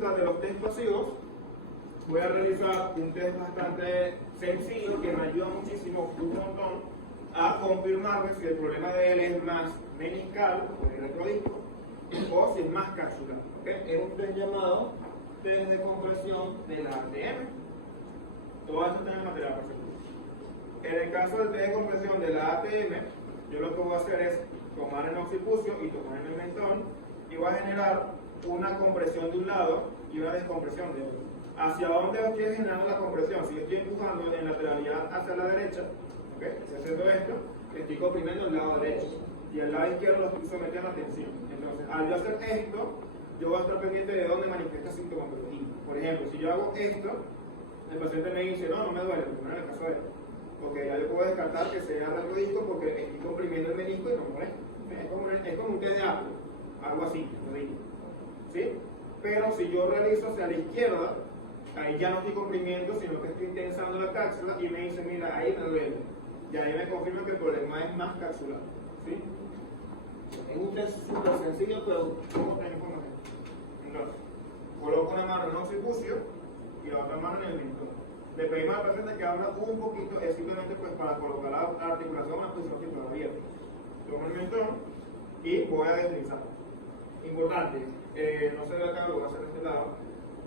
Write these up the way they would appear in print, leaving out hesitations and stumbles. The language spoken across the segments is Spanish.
vista de los test pasivos, voy a realizar un test bastante sencillo que me ayuda muchísimo, un montón, a confirmarme si el problema de él es más meniscal o de electrodisco o si es más capsular. ¿Okay? Es un test llamado test de compresión de la ATM. Todo esto está en el material por seguro. En el caso del test de compresión de la ATM, yo lo que voy a hacer es tomar el occipucio y tomar el mentón y voy a generar una compresión de un lado y una descompresión de otro. ¿Hacia dónde estoy generando la compresión? Si yo estoy empujando en lateralidad hacia la derecha, ¿okay? Estoy haciendo esto, estoy comprimiendo el lado derecho y el lado izquierdo lo estoy sometiendo a tensión. Entonces, al yo hacer esto, yo voy a estar pendiente de dónde manifiesta sintomatología. Por ejemplo, si yo hago esto, el paciente me dice, no me duele, como en el caso de él. Porque ya yo puedo descartar que sea disco porque estoy comprimiendo el menisco y no me molesta. Es como un test de apto, algo así, lo digo. ¿Sí? Pero si yo realizo hacia la izquierda, ahí ya no estoy comprimiendo, sino que estoy tensando la cápsula y me dice, mira, ahí me duele. Y ahí me confirma que el problema es más capsular. ¿Sí? Es un test súper sencillo, pero ¿cómo está la información? Entonces, coloco una mano en un occipucio y la otra mano en el mentón. Le pedimos al paciente que abra un poquito, es simplemente pues para colocar la articulación en una posición circular abierta. Tomo el mentón y voy a deslizar. Importante, no se ve acá, lo voy a hacer de este lado.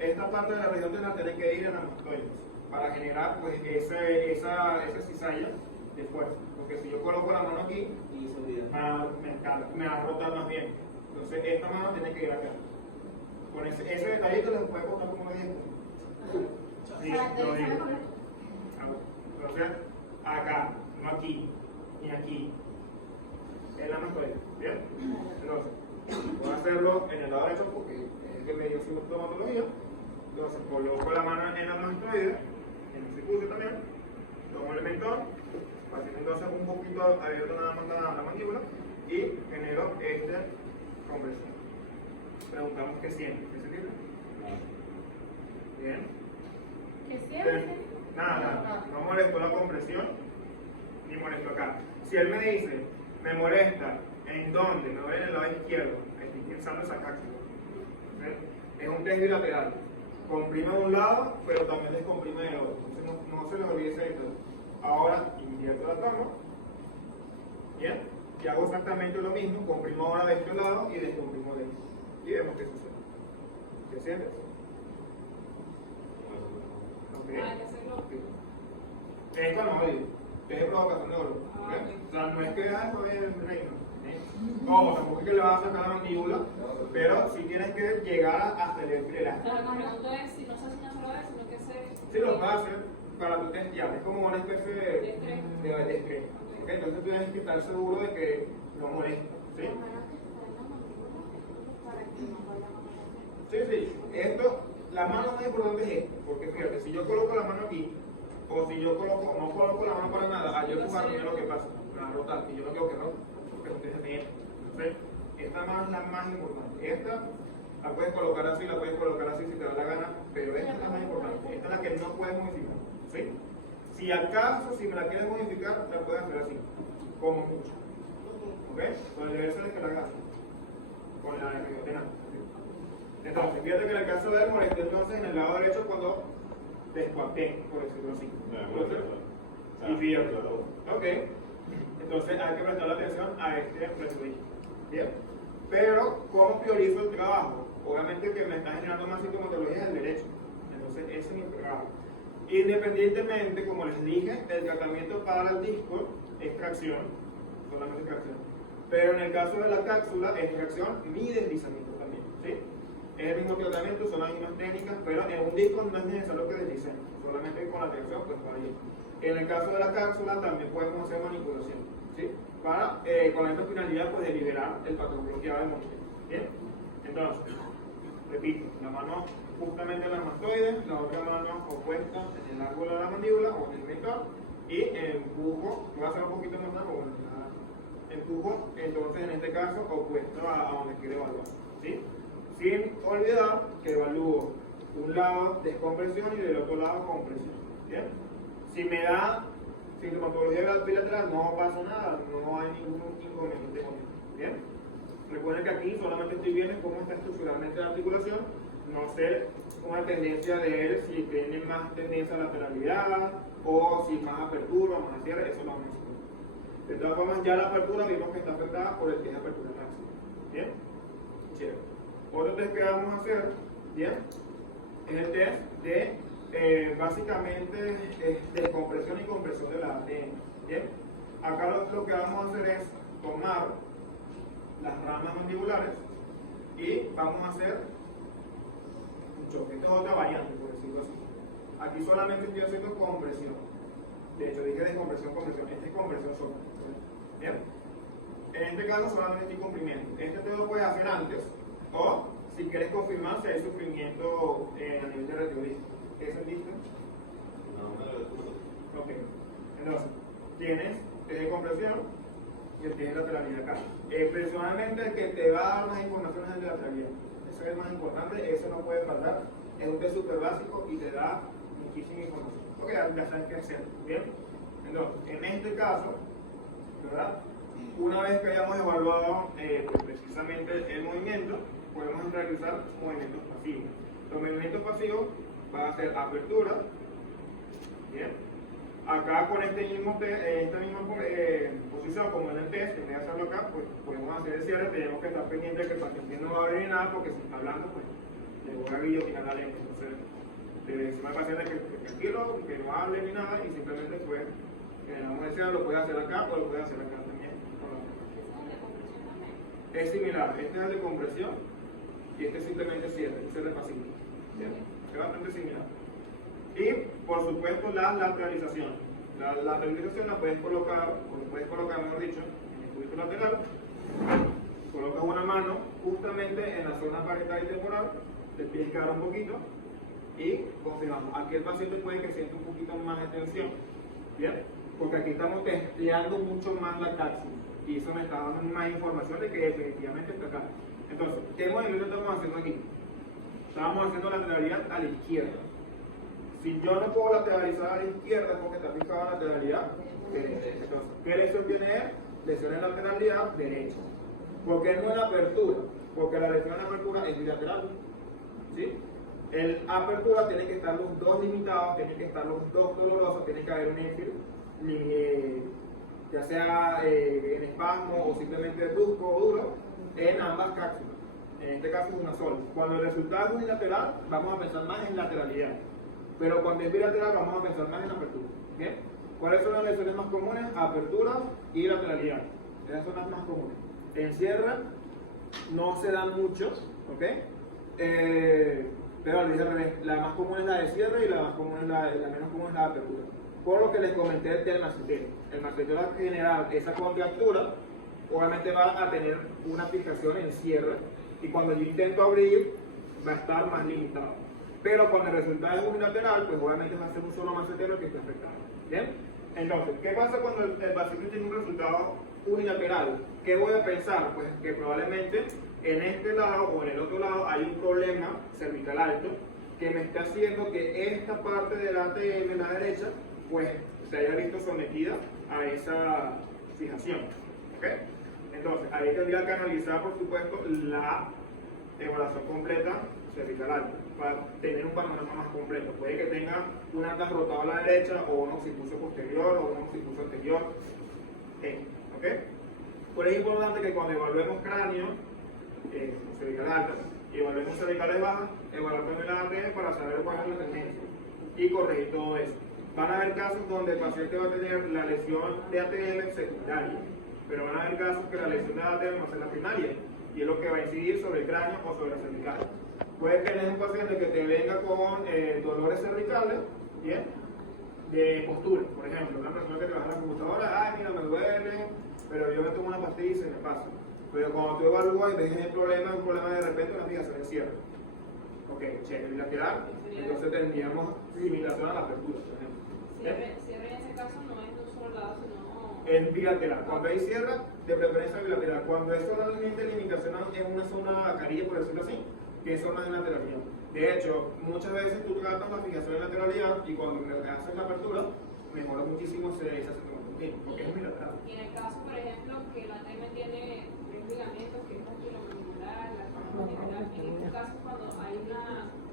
Esta parte de la región de la tiene que ir en la mastoides para generar pues esa cizalla de fuerza. Porque si yo coloco la mano aquí, me va a rotar más bien. Entonces esta mano tiene que ir acá. Con ese detallito les puede costar como 10 puntos. Sí, lo digo. Entonces, acá, no aquí, ni aquí. En la mastoide. ¿Bien? Entonces, voy a hacerlo en el lado derecho porque es el que me dio sintomatología. Entonces, coloco la mano en la mastoide, en el circuito también. Tomo el mentón, haciendo entonces un poquito abierto nada más la mandíbula y genero esta compresión. Preguntamos qué siente. ¿Qué se siente? Bien. ¿Qué siente? Nada, no molesto la compresión ni molesto acá. Si él me dice, me molesta, ¿en dónde? Me duele en el lado izquierdo, estoy pensando esa cápsula. ¿Sí? Es un test bilateral. Comprime de un lado, pero también descomprime del otro. Entonces no se les olvide ese detalle. Ahora invierto la toma. Bien. Y hago exactamente lo mismo. Comprimo ahora de este lado y descomprimo de este. Y vemos qué sucede. ¿Qué sientes? Esto no es provocación de dolor. O sea, no es que eso es el reino. No, tampoco es que le vas a sacar la mandíbula, pero sí tienes que llegar hasta el entrelazo. Pero el pregunto es si no se hace una sola vez, sino que se. Sí, lo puedes hacer para tu testear. Es como una especie de estrés. ¿Okay? Entonces tú tienes que estar seguro de que no molesta. ¿Sí? Sí. Esto, la mano más importante es esto. Porque fíjate, si yo coloco la mano aquí, o si yo no coloco la mano para nada, al yo empujar, mira lo que pasa, me va a rotar y yo no quiero que rote, porque no tiene bien. Entonces, esta mano es la más importante. Esta la puedes colocar así si te da la gana, pero esta es la más importante. Esta es la que no puedes modificar. ¿Sí? Si acaso, si me la quieres modificar, la puedes hacer así, como mucho. ¿Ok? Con el deber ser que la hagas con la de Entonces, fíjate que en el caso de él molesté entonces en el lado derecho cuando descuarté, por decirlo así. Y fíjate. Ok. Entonces hay que prestar atención a este prejuicio. Bien. Pero, ¿cómo priorizo el trabajo? Obviamente que me está generando más sintomatología es el derecho. Entonces, ese es mi trabajo. Independientemente, como les dije, el tratamiento para el disco es tracción, solamente tracción. Pero en el caso de la cápsula, es tracción ni deslizamiento también. ¿Sí? Es el mismo tratamiento, son las mismas técnicas, pero en un disco no es necesario que deslicemos, solamente con la tracción pues va bien. En el caso de la cápsula también podemos hacer manipulación, ¿sí? Para, con la misma finalidad pues, de liberar el patrón bloqueado de movimiento. ¿Bien? Entonces, repito, la mano justamente en la mastoide, la otra mano opuesta en el ángulo de la mandíbula o en el mentón y empujo, voy a hacer un poquito más largo, empujo, entonces en este caso opuesto a donde quiero evaluar, ¿sí? Sin olvidar que evalúo un lado descompresión y del otro lado compresión. ¿Bien? Si me da sintomatología bilateral, no pasa nada, no hay ningún inconveniente con esto. ¿Bien? Recuerden que aquí solamente estoy viendo cómo está estructuralmente la articulación no sé una tendencia de él, si tiene más tendencia a lateralidad o si más apertura o más cierre, eso lo vamos a ver. De todas formas, ya la apertura vimos que está afectada por el test de apertura máxima. ¿Bien? Chévere. Otro test que vamos a hacer, ¿bien? Es el test de básicamente descompresión y compresión de la ATM. ¿Bien? Acá lo que vamos a hacer es tomar las ramas mandibulares y vamos a hacer un choque. Esta es otra variante, por decirlo así. Aquí solamente estoy haciendo compresión. De hecho, dije descompresión, compresión. Esta es compresión sola. ¿Bien? En este caso solamente estoy comprimiendo. Este te lo puedes hacer antes o si quieres confirmar si hay sufrimiento a nivel de retrovisco. ¿Qué sentiste? No me lo recuerdo. Ok. Entonces, tienes el de compresión y el test de lateralidad acá. Personalmente, el que te va a dar más información es el de lateralidad. Eso es más importante, eso no puede faltar. Es un test súper básico y te da muchísima información. Ok, ya sabes qué hacer. ¿Bien? Entonces, en este caso, ¿verdad? Una vez que hayamos evaluado pues, precisamente el movimiento, podemos realizar movimientos pasivos. Los movimientos pasivos van a ser apertura. Bien. Acá con esta misma posición, como en el test, en vez de hacerlo acá, pues podemos hacer el cierre. Tenemos que estar pendientes de que el paciente no va a abrir ni nada, porque si está hablando, pues le voy a guillotinar la lengua. Entonces, le decimos al paciente que tranquilo, que no hable ni nada, y simplemente pues, vamos a decir, lo puede hacer acá o lo puede hacer acá también. Es similar, este es el de compresión y este simplemente cierre, un cierre pasivo. ¿Bien? Es bastante similar. Y por supuesto la lateralización. La lateralización la puedes colocar, mejor dicho, en el cúbito lateral. Colocas una mano justamente en la zona parietal y temporal, te pides quedar un poquito y confirmamos. Aquí el paciente puede que sienta un poquito más de tensión. ¿Bien? Porque aquí estamos testeando mucho más la cápsula. Y eso me está dando más información de que definitivamente está acá. Entonces, ¿qué movimiento estamos haciendo aquí? Estamos haciendo lateralidad a la izquierda. Si yo no puedo lateralizar a la izquierda es porque está fijada la lateralidad derecha. Entonces, ¿qué lesión tiene él? Lesión en lateralidad derecha. ¿Por qué no en apertura? Porque la lesión en apertura es bilateral. ¿Sí? En apertura tienen que estar los dos limitados, tienen que estar los dos dolorosos, tiene que haber un éxito, ya sea en espasmo o simplemente brusco o duro, en ambas cápsulas. En este caso es una sola. Cuando el resultado es unilateral, vamos a pensar más en lateralidad. Pero cuando es bilateral, vamos a pensar más en apertura. ¿Bien? ¿Cuáles son las lesiones más comunes? Apertura y lateralidad. Esas son las más comunes. En cierre no se dan muchos, ¿ok? Pero al revés, la más común es la de cierre y la más común es la menos común es la de apertura. Por lo que les comenté del macetero. El macetero al generar esa contractura, obviamente va a tener una fijación en cierre y cuando yo intento abrir va a estar más limitado. Pero cuando el resultado es unilateral, pues obviamente va a ser un solo macetero que esté afectado. ¿Bien? Entonces, ¿qué pasa cuando el paciente tiene un resultado unilateral? ¿Qué voy a pensar? Pues que probablemente en este lado o en el otro lado hay un problema cervical alto que me está haciendo que esta parte de la ATM, la derecha, pues se haya visto sometida a esa fijación. ¿Ok? Entonces, ahí tendría que analizar, por supuesto, la evaluación completa cervical alta para tener un panorama más completo. Puede que tenga un atlas rotado a la derecha o un occipucio posterior o un occipucio anterior. ¿Ok? Por eso es importante que cuando evaluemos cráneo, cervical alta, y evaluemos cervicales bajas, evaluar también la ATM para saber cuál es la tendencia y corregir todo eso. Van a haber casos donde el paciente va a tener la lesión de ATM secundaria, pero van a haber casos que la lesión de ATM va a ser la primaria, y es lo que va a incidir sobre el cráneo o sobre la cervical. Puede tener un paciente que te venga con dolores cervicales, ¿bien? De postura, por ejemplo, una persona que trabaja en la computadora, ay, mira, me duele, pero yo me tomo una pastilla y se me pasa. Pero cuando tú evalúas y ves el problema, es un problema de repente, una fijación en cierre. Ok, cheque bilateral, entonces tendríamos limitación a la apertura, por ejemplo. Cierre en ese caso no es de un solo lado, sino... En bilateral. Cuando hay cierre, de preferencia bilateral. Cuando es solamente limitación en una zona carilla, por decirlo así, que es zona de lateralidad. De hecho, muchas veces tú tratas la fijación de lateralidad y cuando haces la apertura, mejora muchísimo esa situación, porque es bilateral. Y en el caso, por ejemplo, que la ATM tiene tres ligamentos, que es musculomandibular, la norma general. En este caso, cuando hay una